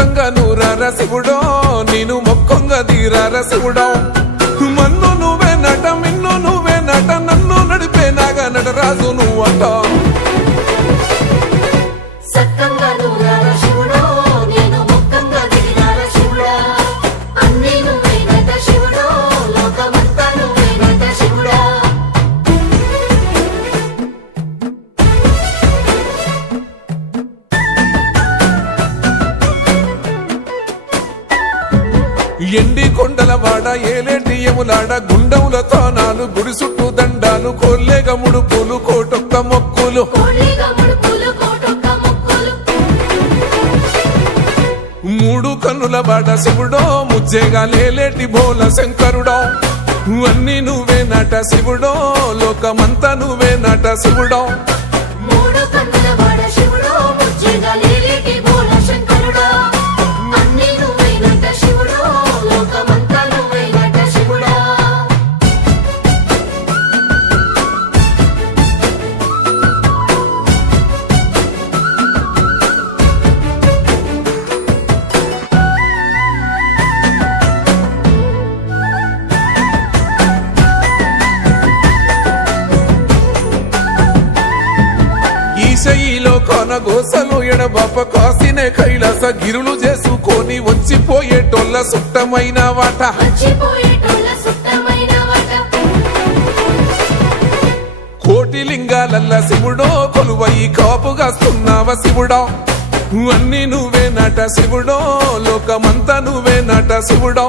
సక్కంగా నూరార శివుడో నేను మొక్కంగా దీరార శివుడో మన్ను నువ్వే నట మిన్ను నువ్వే నట నన్ను నడిపే నాగా నటరాజు నువ్వట ఎండి కొండల వాడ ఏలేటి యములాడ గుండముల తానాలు గుడి చుట్టూ దండాలు కోల్లేగ ముడుపులు కోటొక్క మొక్కులు మూడు కన్నుల వాడ శివుడో ముజ్జేగా లేలేటి బోల శంకరుడో అన్ని నువ్వే నట శివుడో లోకమంతా నువ్వే నట శివుడో ఈశయిలో కొన గోసలు ఎడబాప కాసినే కైలాస గిరులు చేసుకొని వచ్చిపోయేటోళ్ళ సుట్టమైన వాట కోటి లింగాలల్ల శివుడో కొలువై కాపుగాస్తున్నావ శివుడో అన్ని నువ్వే నట శివుడో లోకమంతా నువ్వే నట శివుడో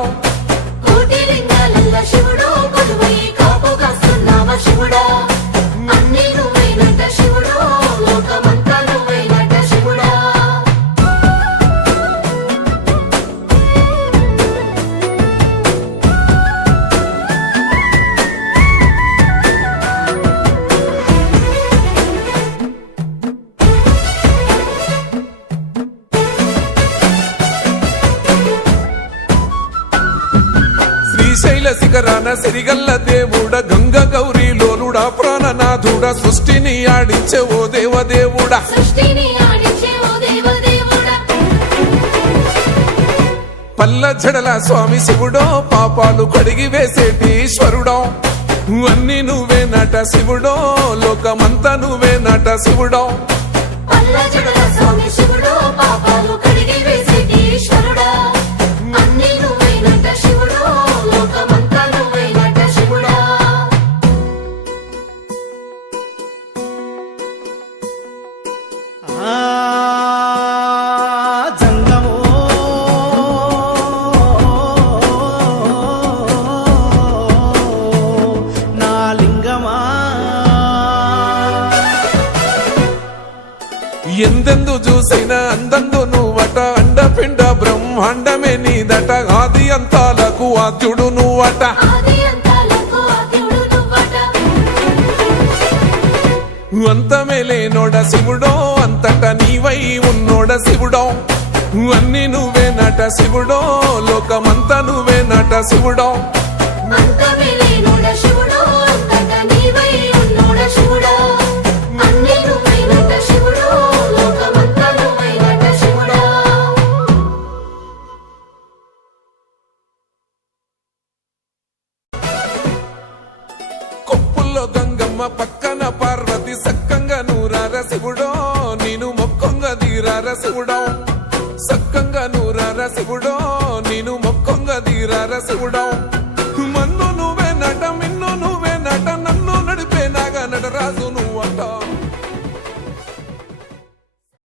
శ్రీశైల శిఖరాన సిరిగల్ల దేవుడ గంగ గౌరీ లోలుడా ప్రాణనాథుడ సృష్టిని ఆడించే ఓ దేవదేవుడా పల్ల జడల స్వామి శివుడో పాపాలు కడిగి వేసేటి ఈశ్వరుడో అన్ని నువ్వే నట శివుడో లోకమంతా నువ్వే నట శివుడో ఎందెందు చూసైనా అందందు నువ్వట అండపిండ బ్రహ్మాండమే నీదట ఆది అంతాలకు ఆద్యుడు నువ్వట అంతమే లేనోడ శివుడో అంతట నీవై ఉన్నోడ శివుడో అన్ని నువ్వే నట శివుడో లోకమంతా నువ్వే నట శివుడో కొప్పుల్లో గంగమ్మ పక్కన పార్వతి సక్కంగా నూరార శివుడో నేను మొక్కంగా దీరార శివుడో సక్కంగా నూరార శివుడో నేను మొక్కంగా దీరార శివుడో